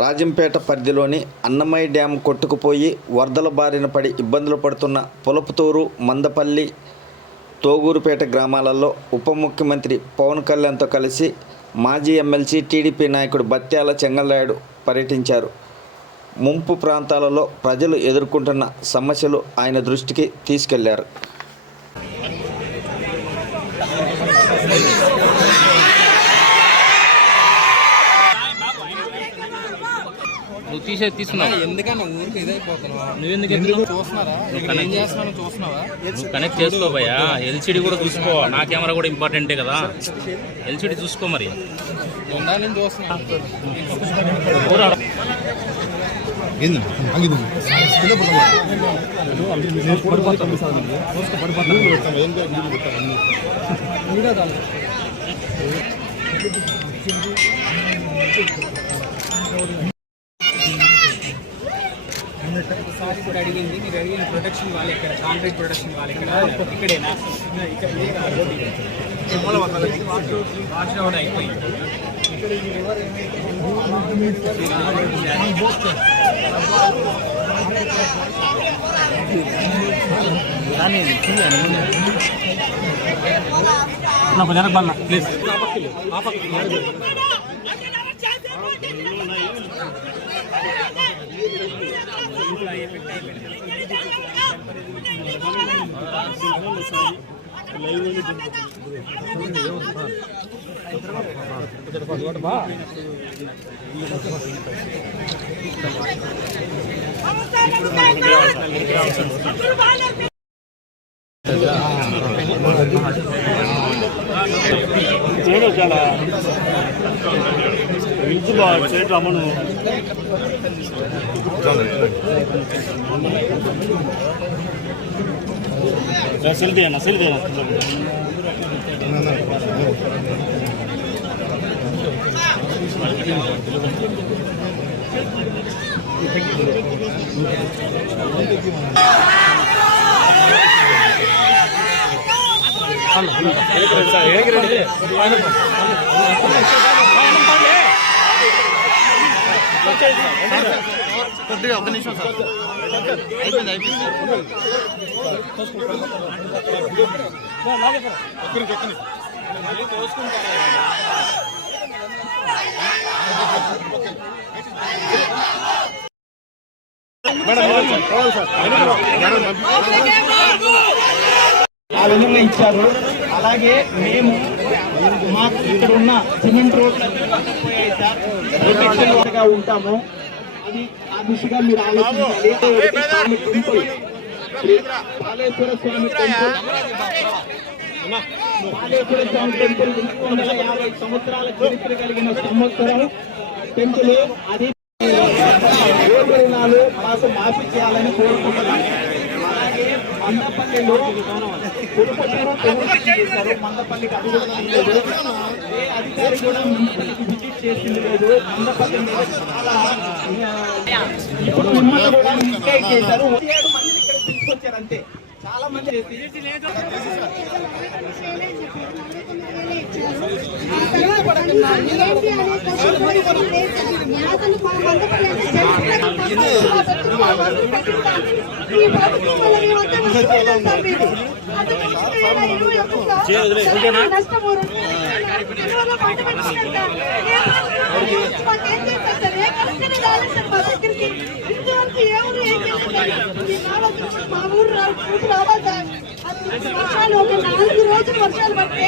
రాజంపేట పరిధిలోని అన్నమయ్య డ్యాం కొట్టుకుపోయి వరదల బారిన పడి ఇబ్బందులు పడుతున్న పులపతూరు, మందపల్లి, తోగూరుపేట గ్రామాలలో ఉప ముఖ్యమంత్రి పవన్ కళ్యాణ్తో కలిసి మాజీ ఎమ్మెల్సీ టీడీపీ నాయకుడు బత్యాల చెంగల్రాయుడు పర్యటించారు. ముంపు ప్రాంతాలలో ప్రజలు ఎదుర్కొంటున్న సమస్యలు ఆయన దృష్టికి తీసుకెళ్లారు. తీసుకున్నావు ఎందుకన్నా ఊరికి ఇదైపోతున్నావు? నువ్వెందుకు చూస్తున్నారా? ఏం చేస్తున్నావు? చూస్తున్నావా? కనెక్ట్ చేసుకో భయ్యా. ఎల్సిడి కూడా చూసుకో. నా కెమెరా కూడా ఇంపార్టెంటే కదా. ఎల్సిడి చూసుకో. మరి ఉండాలని చూస్తున్నా. కూడా అడిగింది, మీరు అడిగిన ప్రొటెక్షన్ వాళ్ళు ఇక్కడ, కాంట్రాక్ట్ ప్రొటెక్షన్ వాళ్ళు ఇక్కడ, ఇక్కడేనా? ఇక్కడ వాష్ అవుట్ అయిపోయింది. ప్లీజ్ చాలా రమ్మను సెల్ఫీ అన్న, సెల్ఫీ కొద్దిగా ఒక నిమిషం సార్. అయిపోయింది ఆ విధంగా ఇచ్చారు. అలాగే మేము మాకు ఇక్కడ ఉన్న సిమెంట్ రోడ్లుగా ఉంటాము. అది ఆ దిశగా మీరు ఆలోచించాలి. కాళేశ్వర స్వామి టెంపుల్, కాళేశ్వర స్వామి టెంపుల్ 250 సంవత్సరాల చరిత్ర కలిగిన సంవత్సరం టెంపుల్. అది రుణాలు మాకు మాఫీ చేయాలని కోరుకుంటున్నాం. అలాగే మందపల్లిలో చేశారు. మందపల్లికి అభివృద్ధి లేదు. ఏ అధికారి కూడా మందపల్లికి విజిట్ చేసింది లేదు. మందపల్లి మీద చాలా ఇప్పుడు మిమ్మల్ని కూడా మిస్గైడ్ చేశారు. 17 మందిని ఇక్కడ తీసుకొచ్చారు అంతే. చాలా మంది మా ఊరు రావాలి సార్. వర్షాలు ఒక 4 రోజులు వర్షాలు పడితే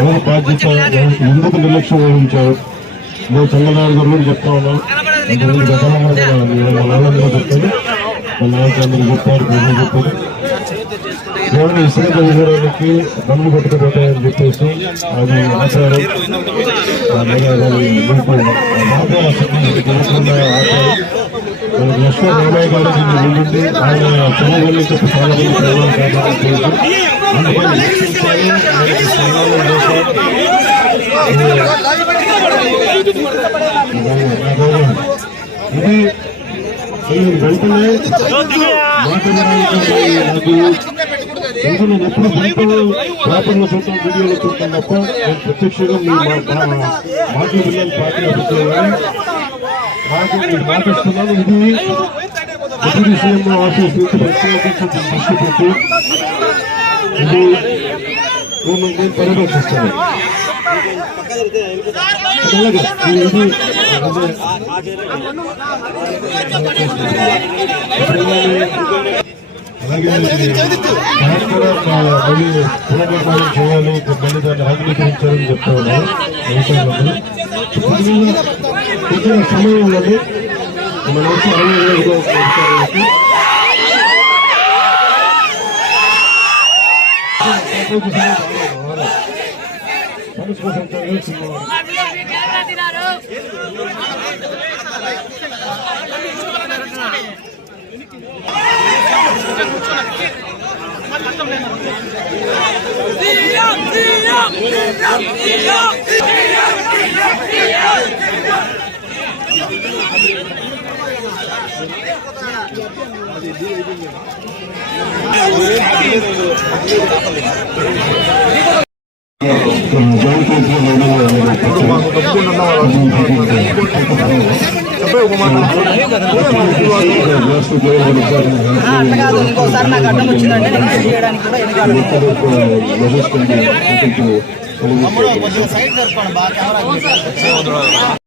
ఎవరు బాధ్యత, ఎందుకు నిర్లక్ష్యం వహించారు? నేను చంద్రబాబు గారు కూడా చెప్తా ఉన్నాను. గతంలో చెప్పారు, మా నాయకులందరూ చెప్పారు, ప్రజలు చెప్పారు. ఎవరిని ఇసుక వివరాలకి దమ్ము కొట్టుకుపోతాయని చెప్పేసి అది ఆచారం. లక్ష్మీ రామయ్య గారు దీన్ని ముందుండి ఆయన చంద్రబాబు చెప్పి చాలా మంది ఇది వెంటనే మాట్లాడడానికి నాకు నేను ఎప్పుడు పేపర్లో చూడటం వీడియోలో చూడటం తప్ప నేను ప్రత్యక్షంగా మీ మాటలు విన్నాను పార్టీ నాకు మీరు మాటిస్తున్నాను. ఇది డిప్యూటీ సీఎం ఆఫీస్ నుంచి ప్రత్యేకించి దృష్టి పెట్టి ఇది నేను పర్యవేక్షిస్తాను. అలాగే పునర్నిర్మాణం చేయాలి, మళ్ళీ దాన్ని ఆధునీకరించాలని చెప్తా ఉన్నాను. కొంచెం సమయం ఉన్నది మన వచ్చి అధికారులకి ఇంకోసారి నాకు అడ్డం వచ్చిందంటే నేను చేయడానికి కూడా ఎన్నికలు